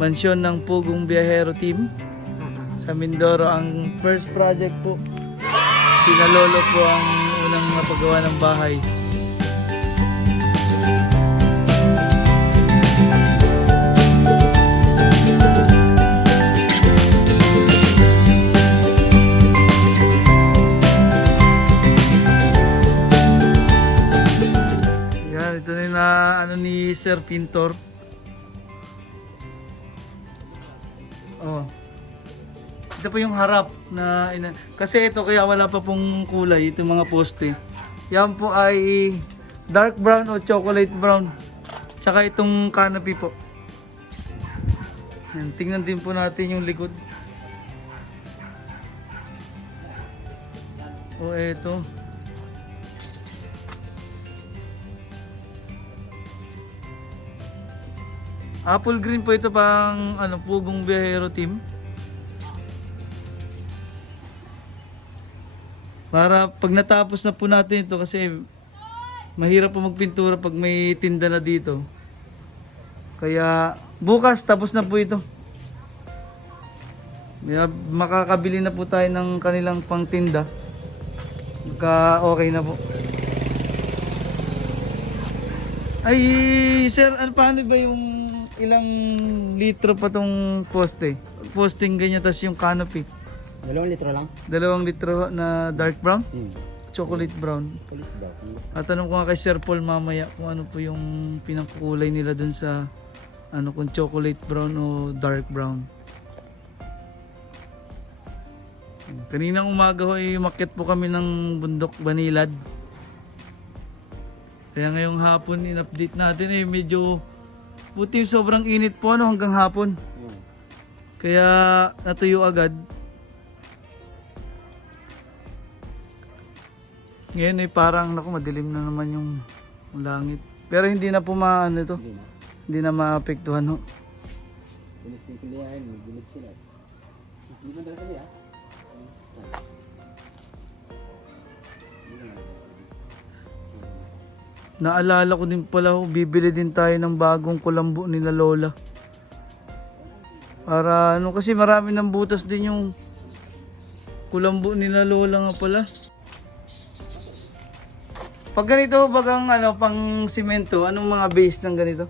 mansyon ng Pugong Biyahero Team sa Mindoro. Ang first project po, sina Lolo po ang unang napagawa ng bahay. Yan, ito na yung ano ni Sir Pintor. Oh. Ito po yung harap na kasi ito kaya wala pa pong kulay itong mga poste. Yan po ay dark brown o chocolate brown. Tsaka itong canopy po. Yan, tingnan din po natin yung likod. O eto. Apple green po ito pang Pugong Biyahero Team. Para pag natapos na po natin ito, kasi mahirap po magpintura pag may tinda na dito. Kaya bukas tapos na po ito. Makakabili na po tayo ng kanilang pangtinda. Okay na po. Ay sir, paano ba yung ilang litro pa tong poste? Posting ganyan, tas yung canopy. 2 litro lang. 2 litro na dark brown? Chocolate brown. Chocolate brown. At tanong ko nga kay Sir Paul mamaya kung ano po yung pinangkukulay nila dun sa kung chocolate brown o dark brown. Kaninang umaga ho ay umakyat po kami ng bundok Banilad. Kaya ngayong hapon in-update natin medyo buti sobrang init po hanggang hapon. Kaya natuyo agad. Ngayon parang madilim na naman yung langit. Pero hindi na po ito. Hindi na maapektuhan ho. Bilis ni Kulihan, bilis sila. Hindi mo talaga siya. Naalala ko din pala bibili din tayo ng bagong kulambo nila Lola. Para kasi marami ng butas din yung kulambo nila Lola nga pala. Pag ganito bagang pang simento, anong mga base ng ganito?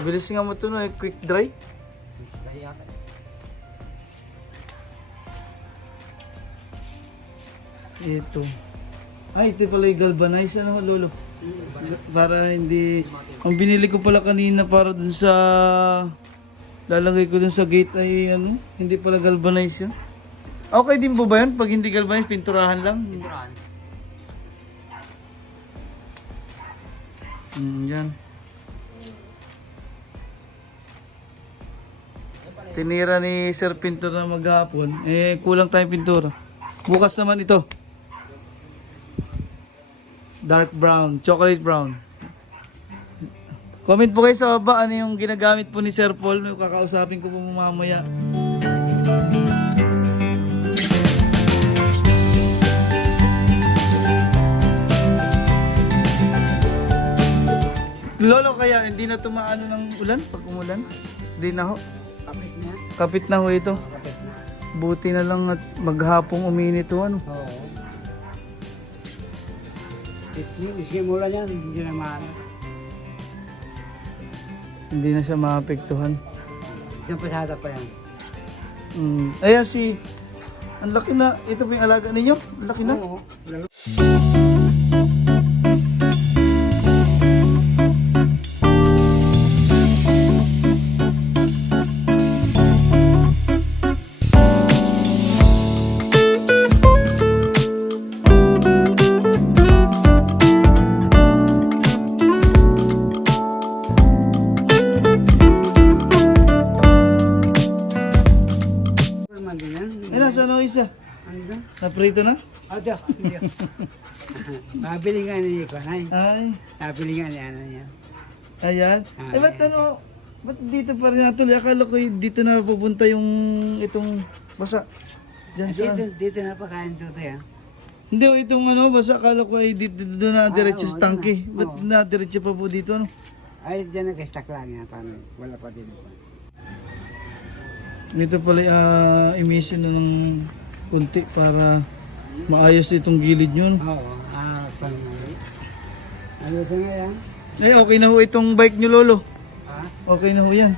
Bilis nga mo ito quick dry. Ito. Ito pala yung galvanize Lolo. Para hindi, ang binili ko pala kanina para dun sa lalagay ko dun sa gate ay hindi pala galvanize yun. Okay din po ba yun? Pag hindi galvanize, pinturahan lang? Pinturahan. Yan. Tinira ni Sir Pintor na maghapon. Kulang tayong pintura. Bukas naman ito. Dark brown, chocolate brown. Comment po kayo sa baba ano yung ginagamit po ni Sir Paul. Kakausapin ko po mamaya. Lolo, kaya hindi na tumaano ng ulan pag umulan? Hindi na ho. Kapit na. Kapit na ho ito. Kapit na. Buti na lang at maghapong uminit ho Oo. Isimula niyan, hindi na maano. Hindi na siya maapektuhan. Isang pasada pa yan. Ayan ang laki na, ito po yung alaga ninyo? Ang laki na. Oo. Nasa isa? Ano ba? Naprito na? Ado. Mabili nga niya ko. Ay. Nabili nga niya niya. Ayan. Ba't dito pa rin natuloy? Akala ko dito na pupunta yung itong basa. Diyan sa... Dito na pa kain dito yan. Hindi, itong basa. Akala ko ay dito na diretso sa tangke. Ba't na diretso pa po dito? Ay, dyan nag-stack lang yan. Paano? Wala pa dito. Ito pala imisin na ng kunti para maayos itong gilid yun. Oo, pangmali. Ano sa ngayon? Eh, okay na ho itong bike nyo, Lolo. Ha? Okay na ho yan.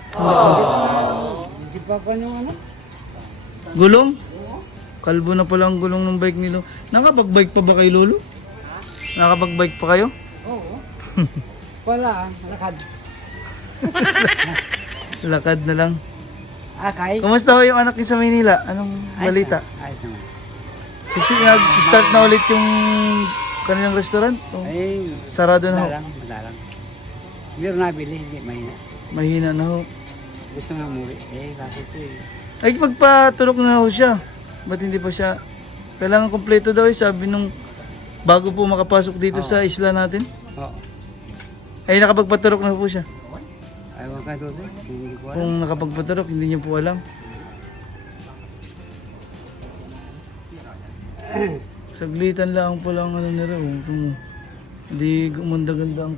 Hindi pa pa yung ano? Gulong? Kalbo na pala ang gulong ng bike ni Lolo. Nakapag-bike pa ba kay Lolo? Nakapag-bike pa kayo? Oo. Wala, lakad. Lakad na lang. Akay? Kumusta ho yung anak niyo sa Maynila? Anong balita? Ayos naman. Kasi nag-start na ulit yung kanilang restaurant? O, Ay, sarado na ho. madalang. Meron nabili, hindi mahina. Mahina na ho. Gusto nga muli. Kasi ito eh. Ay, magpatulok na ho siya. Ba't hindi pa siya? Kailangan kompleto daw sabi nung bago po makapasok dito sa isla natin. Oo. Ay, nakapagpaturok na po siya. Ayaw ka doon eh. Hindi ko alam. Kung nakapagpaturok, hindi niyo po alam. Saglitan lang po lang ano nila. Ito mo. Hindi gumanda-ganda ang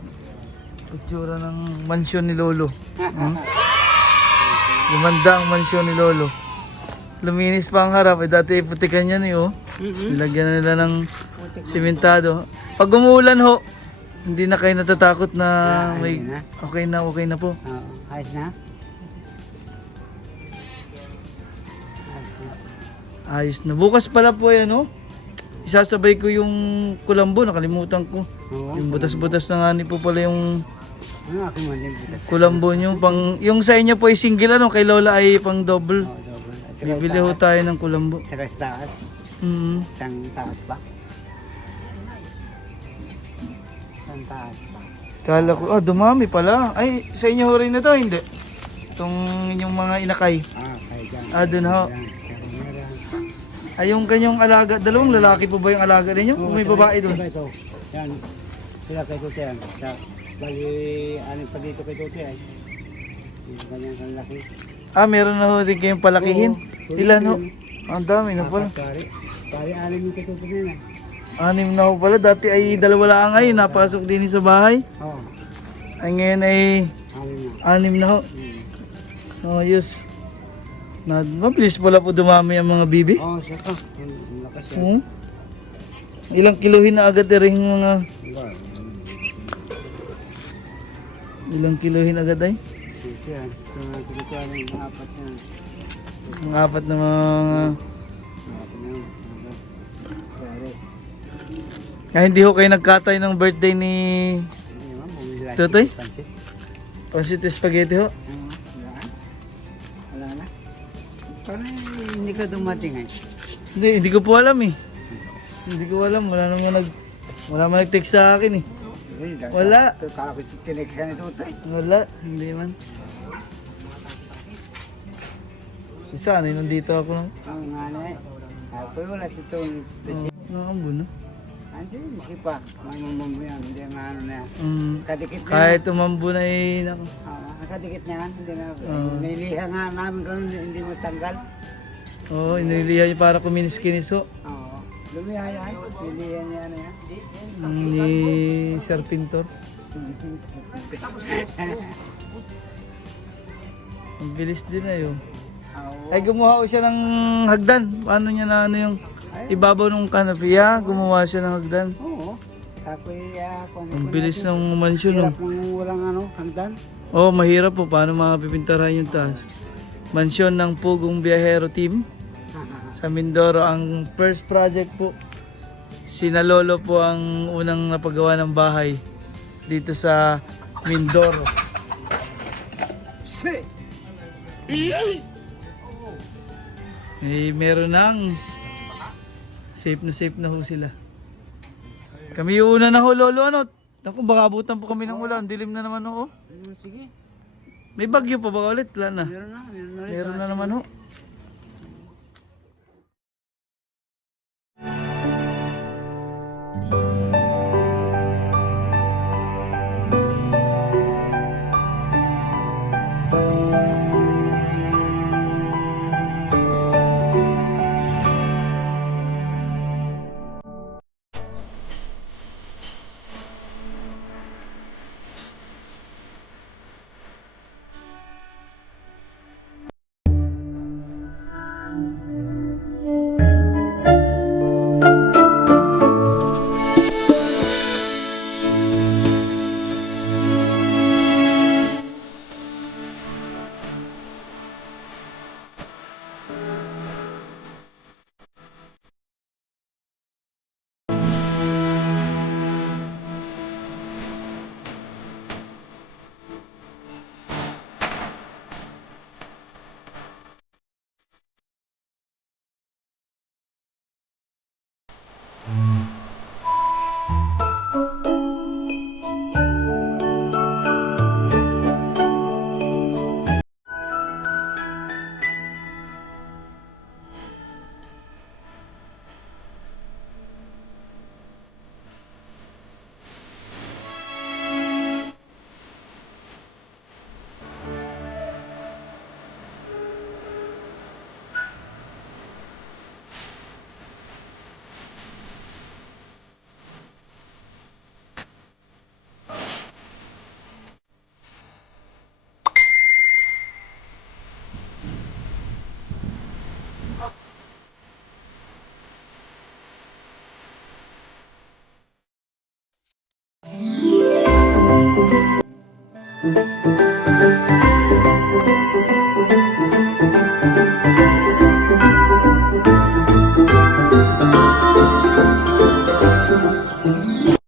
itsura ng mansyon ni Lolo. Gumanda ang mansyon ni Lolo. Luminis pa ang harap. Eh, dati iputikan yan eh, oh. Nilagyan na nila ng simentado. Pag umuulan ho, hindi na kayo natatakot na may okay na po. Oo, ayos na. Ayos na. Bukas pala po yan, oh. Isasabay ko yung kulambo, nakalimutan ko. Oo. Yung butas-butas na nga ni po pala yung Ano ako man din butas. kulambo nyo. Yung sa inyo po ay single, ano? Kay Lola ay pang double. Oo, double. At saka Bibili ho tayo ng kulambo. Saka sa taas. Isang taas ba? Isang taas ba? Kala ko, dumami pala. Ay, sa inyo ho rin na to, hindi? Itong inyong mga inakay. Kaya dyan. Dun ho. Ay, yung kanyang alaga, dalawang lalaki po ba yung alaga ninyo? O may babae doon? Ito. Yan. Sila kay Tuti yan. Bali, anin pa dito kay Tuti ay. Yung kanyang kanlaki. Meron na ho din kayong palakihin. Ilan ho? Ang dami na pala. Pari anim yung kay Tuti na. 6 na ho pala. Dati ay 2 lang ay napasok din sa bahay. Oo. Ay ngayon ay Anim 6 na. na ho. Oh, yes. Mabilis pala po dumami ang mga bibi. Oo, siya ka. Lakas yan. Ilang kilohin na agad rin mga... Ilang kilohin agad ay? Ito yan. Ito yan yung apat yan. Mga 4 na mga... hindi ho kayo nagkatay ng birthday ni Tutoy? Pancit spaghetti ho? Wala na. Paano hindi ka dumating ay? Hindi ko po alam eh. Hindi ko alam. Wala man nag-text sa akin eh. Wala. Kala ko tinig ka ni Tutoy. Wala. Hindi man. Isa, nandito ako. Ang nga na eh. Ako wala si Tony. Nakambun no? Hindi, miski pa. May mamambo yan. Hindi maano na yan. Kadikit na Kahit umambo na eh. Naku. Nakadikit niya yan. Hindi na. Nailiha nga namin ganun. Hindi mo tanggal. Oo, inilihan niya para kuminis-kinis ho. Oo. Lumiha yan. Nailiha niya na yan. Ni Sir Pintor. Ang bilis din na yun. Oo. Ay, gumawa ko siya ng hagdan. Paano niya na ano yung ibabaw ng kanapiya? Gumawa siya ng hagdan. Oo. Ako'y Ang bilis ng mansyon. hirap nang walang hangdan. Oh, mahirap po. Paano makapipintarahan yung taas? Mansyon ng Pugong Biyahero Team sa Mindoro. Ang first project po. Sina Lolo po ang unang napagawa ng bahay dito sa Mindoro. Meron ng safe na ho sila. Kami yung una na ho, Lolo. Ano? Naku, baka abutan po kami ng ulan. Dilim na naman ho. Sige. May bagyo pa ba ulit? Wala na. Meron na. Meron na naman ho.